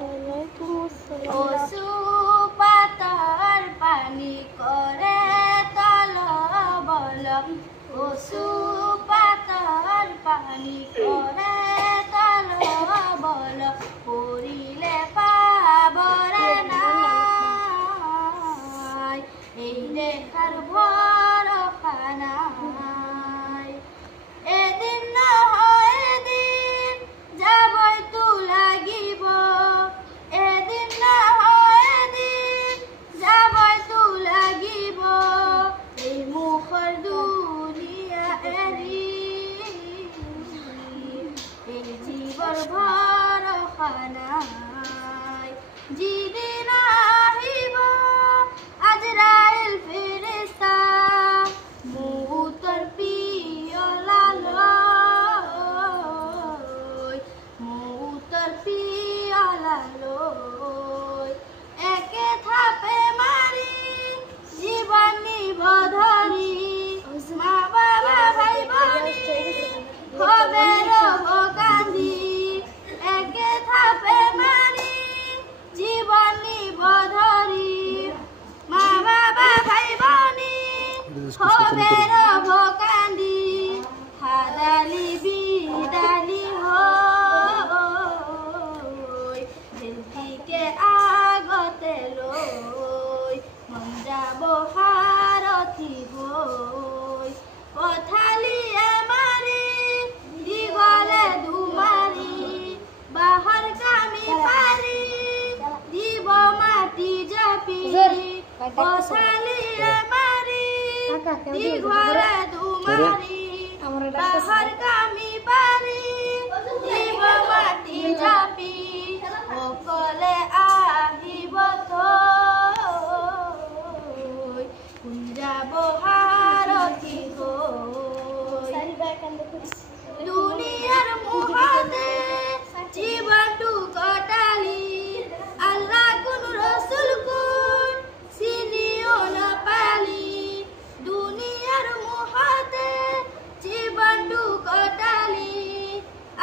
কচু পাতৰ পানী কৰে তল বল কচু পাতৰ পানী কৰে তল বল পৰিলে পাবৰে নাই এই দেখাৰ ভৰসা নাই এদিন নহয় এদিন যাবইতো লাগিব এদিন নহয় এদিন যাবইতো লাগিব এই মুখৰ দুনিয়া এৰি এই জীৱৰ ভৰসা নাই যিদিন আহিব আজৰাইল ফেৰেস্তা মৌতৰ পিয়লালৈ একে থাপে মাৰি জীৱন নিব ধৰি মা বাবা ভাই ভনী হবে ৰ'ব কান্দি একে থাপে মাৰি জীৱন নিব ধৰি মা বাবা ভাই ভনী হবে ৰ'ব কান্দি হাদালি বিদালি দিকে আগতে লৈ মন যাব সাৰথি হৈ পথালিয়ে মাৰি দীঘলে দুমাৰি বাহৰ কামি পাৰি দিব মাটি জাপি পথালিয়ে মাৰি দীঘলে দুমাৰি বাহৰ কামি পাৰি দিব মাটি জাপি অকলে আহিব থৈ কোন যাব সাৰথি হৈ দুনিয়াৰ মুখতে জীৱনটো কটালি আল্লাহ কোন ৰসুল কোন চিনিও নাপালি দুনিয়াৰ মুখতে জীৱনটো কটালি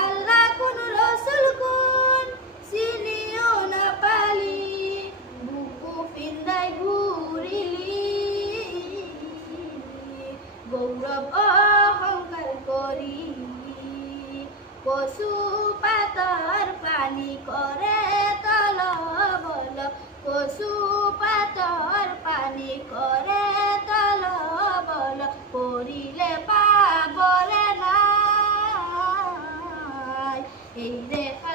আল্লাহ কোন ৰসুল কোন চিনিও নাপালি বুকু পিন্ধাই ঘূৰিলি গৌৰৱ অহংকাৰ কৰি কচু পাতৰ পানী কৰে তল বল কচু